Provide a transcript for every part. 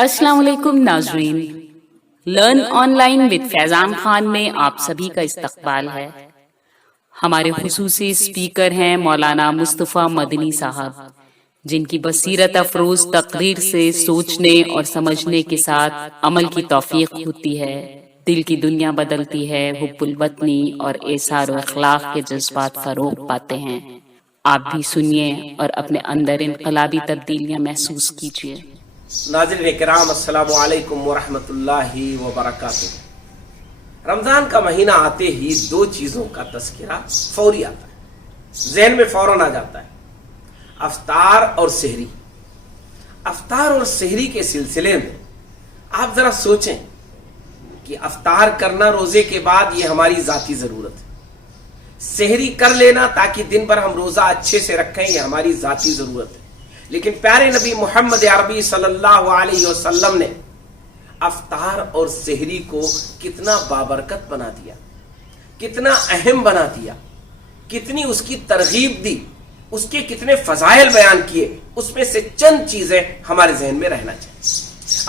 السلام علیکم ناظرین، لرن آن لائن ود فیضان خان میں آپ سبھی کا استقبال ہے۔ ہمارے خصوصی اسپیکر ہیں مولانا مصطفیٰ مدنی صاحب، جن کی بصیرت افروز تقریر سے سوچنے اور سمجھنے کے ساتھ عمل کی توفیق ہوتی ہے، دل کی دنیا بدلتی ہے، حب الوطنی اور ایثار و اخلاق کے جذبات فروغ پاتے ہیں۔ آپ بھی سنیے اور اپنے اندر انقلابی تبدیلیاں محسوس کیجیے۔ ناظرین کرام، السلام علیکم ورحمۃ اللہ وبرکاتہ۔ رمضان کا مہینہ آتے ہی دو چیزوں کا تذکرہ فوری آتا ہے، ذہن میں فوراً آ جاتا ہے، افطار اور سحری۔ افطار اور سحری کے سلسلے میں آپ ذرا سوچیں کہ افطار کرنا روزے کے بعد یہ ہماری ذاتی ضرورت ہے، سحری کر لینا تاکہ دن بھر ہم روزہ اچھے سے رکھیں یہ ہماری ذاتی ضرورت ہے۔ لیکن پیارے نبی محمد عربی صلی اللہ علیہ وسلم نے افطار اور سحری کو کتنا بابرکت بنا دیا، کتنا اہم بنا دیا، کتنی اس کی ترغیب دی، اس کے کتنے فضائل بیان کیے۔ اس میں سے چند چیزیں ہمارے ذہن میں رہنا چاہیے۔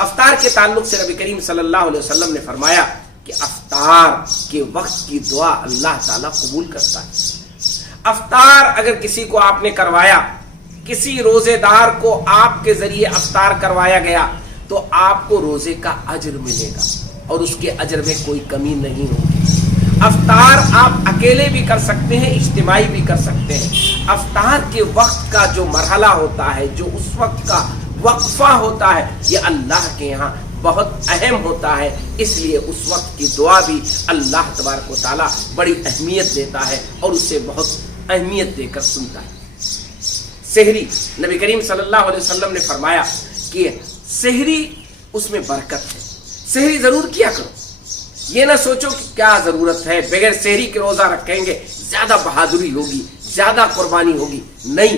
افطار کے تعلق سے نبی کریم صلی اللہ علیہ وسلم نے فرمایا کہ افطار کے وقت کی دعا اللہ تعالیٰ قبول کرتا ہے۔ افطار اگر کسی کو آپ نے کروایا، کسی روزے دار کو آپ کے ذریعے افطار کروایا گیا تو آپ کو روزے کا اجر ملے گا اور اس کے اجر میں کوئی کمی نہیں ہوگی۔ افطار آپ اکیلے بھی کر سکتے ہیں، اجتماعی بھی کر سکتے ہیں۔ افطار کے وقت کا جو مرحلہ ہوتا ہے، جو اس وقت کا وقفہ ہوتا ہے، یہ اللہ کے یہاں بہت اہم ہوتا ہے، اس لیے اس وقت کی دعا بھی اللہ تبارک و تعالیٰ بڑی اہمیت دیتا ہے اور اسے بہت اہمیت دے کر سنتا ہے۔ سحری، نبی کریم صلی اللہ علیہ وسلم نے فرمایا کہ سحری اس میں برکت ہے، سحری ضرور کیا کرو۔ یہ نہ سوچو کہ کیا ضرورت ہے، بغیر سحری کے روزہ رکھیں گے زیادہ بہادری ہوگی، زیادہ قربانی ہوگی، نہیں۔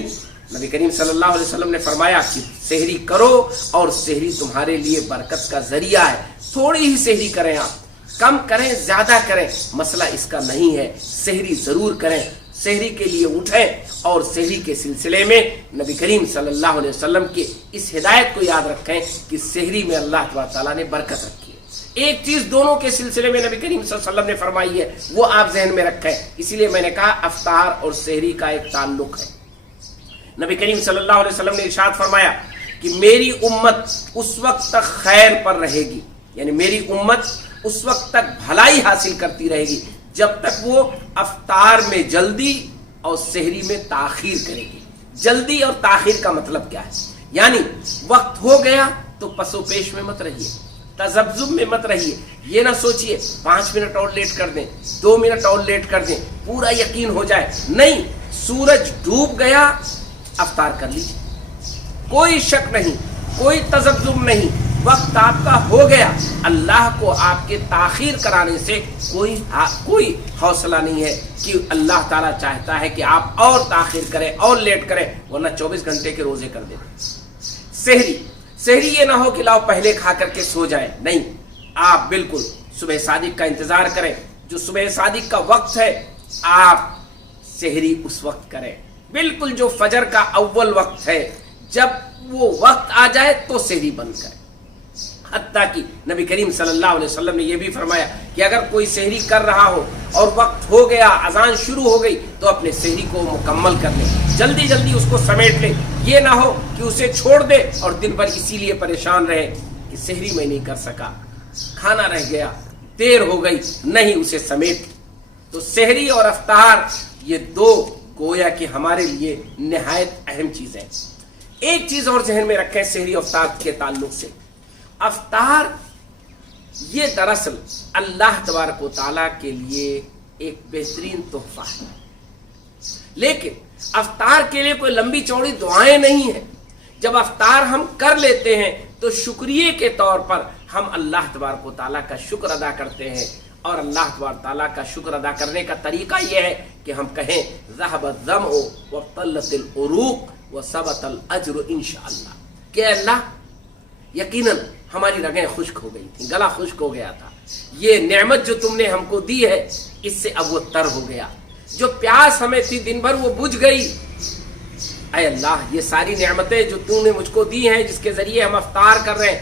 نبی کریم صلی اللہ علیہ وسلم نے فرمایا کہ سحری کرو اور سحری تمہارے لیے برکت کا ذریعہ ہے۔ تھوڑی ہی سحری کریں، آپ کم کریں زیادہ کریں، مسئلہ اس کا نہیں ہے، سحری ضرور کریں، سحری کے لیے اٹھیں اور سحری کے سلسلے میں نبی کریم صلی اللہ علیہ وسلم کی اس ہدایت کو یاد رکھیں کہ سحری میں اللہ تعالیٰ نے برکت رکھی ہے۔ ایک چیز دونوں کے سلسلے میں نبی کریم صلی اللہ علیہ وسلم نے فرمائی ہے، وہ آپ ذہن میں رکھیں، اسی لیے میں نے کہا افطار اور سحری کا ایک تعلق ہے۔ نبی کریم صلی اللہ علیہ وسلم نے ارشاد فرمایا کہ میری امت اس وقت تک خیر پر رہے گی، یعنی میری امت اس وقت تک بھلائی حاصل کرتی رہے گی جب تک وہ افطار میں جلدی اور سحری میں تاخیر کرے گی۔ جلدی اور تاخیر کا مطلب کیا ہے؟ یعنی وقت ہو گیا تو پس و پیش میں مت رہیے، تذبذب میں مت رہیے، یہ نہ سوچئے 5 منٹ اور لیٹ کر دیں، 2 منٹ اور لیٹ کر دیں، پورا یقین ہو جائے، نہیں، سورج ڈوب گیا افطار کر لیجیے، کوئی شک نہیں، کوئی تذبذب نہیں، وقت آپ کا ہو گیا۔ اللہ کو آپ کے تاخیر کرانے سے کوئی حوصلہ نہیں ہے کہ اللہ تعالیٰ چاہتا ہے کہ آپ اور تاخیر کریں اور لیٹ کریں، ورنہ 24 گھنٹے کے روزے کر دیں۔ سحری یہ نہ ہو کہ لاؤ پہلے کھا کر کے سو جائے، نہیں، آپ بالکل صبح صادق کا انتظار کریں، جو صبح صادق کا وقت ہے آپ سحری اس وقت کریں، بالکل جو فجر کا اول وقت ہے، جب وہ وقت آ جائے تو سحری بند کریں۔ حتیٰ کہ نبی کریم صلی اللہ علیہ وسلم نے یہ بھی فرمایا کہ اگر کوئی سحری کر رہا ہو اور وقت ہو گیا، اذان شروع ہو گئی، تو اپنے سحری کو مکمل کر لے، جلدی جلدی اس کو سمیٹ لے، یہ نہ ہو کہ اسے چھوڑ دے اور دن بھر اسی لیے پریشان رہے کہ سحری میں نہیں کر سکا، کھانا رہ گیا، دیر ہو گئی، نہیں، اسے سمیٹ۔ تو سحری اور افطار یہ دو گویا کہ ہمارے لیے نہایت اہم چیزیں ہیں۔ ایک چیز اور ذہن میں رکھیں سحری اور افطار کے تعلق سے، افطار یہ دراصل اللہ تبارک و تعالیٰ کے لیے ایک بہترین تحفہ ہے، لیکن افطار کے لیے کوئی لمبی چوڑی دعائیں نہیں ہیں۔ جب افطار ہم کر لیتے ہیں تو شکریہ کے طور پر ہم اللہ تبارک و تعالیٰ کا شکر ادا کرتے ہیں، اور اللہ تبارک و تعالیٰ کا شکر ادا کرنے کا طریقہ یہ ہے کہ ہم کہیں ذهب الظمأ وابتلت العروق وثبت الاجر انشاءاللہ، کہ اللہ یقیناً ہماری رگیں خشک ہو گئی تھیں، گلا خشک ہو گیا تھا، یہ نعمت جو تم نے ہم کو دی ہے اس سے اب وہ تر ہو گیا، جو پیاس ہمیں تھی دن بھر وہ بجھ گئی۔ اے اللہ، یہ ساری نعمتیں جو تو نے مجھ کو دی ہیں، جس کے ذریعے ہم افطار کر رہے ہیں،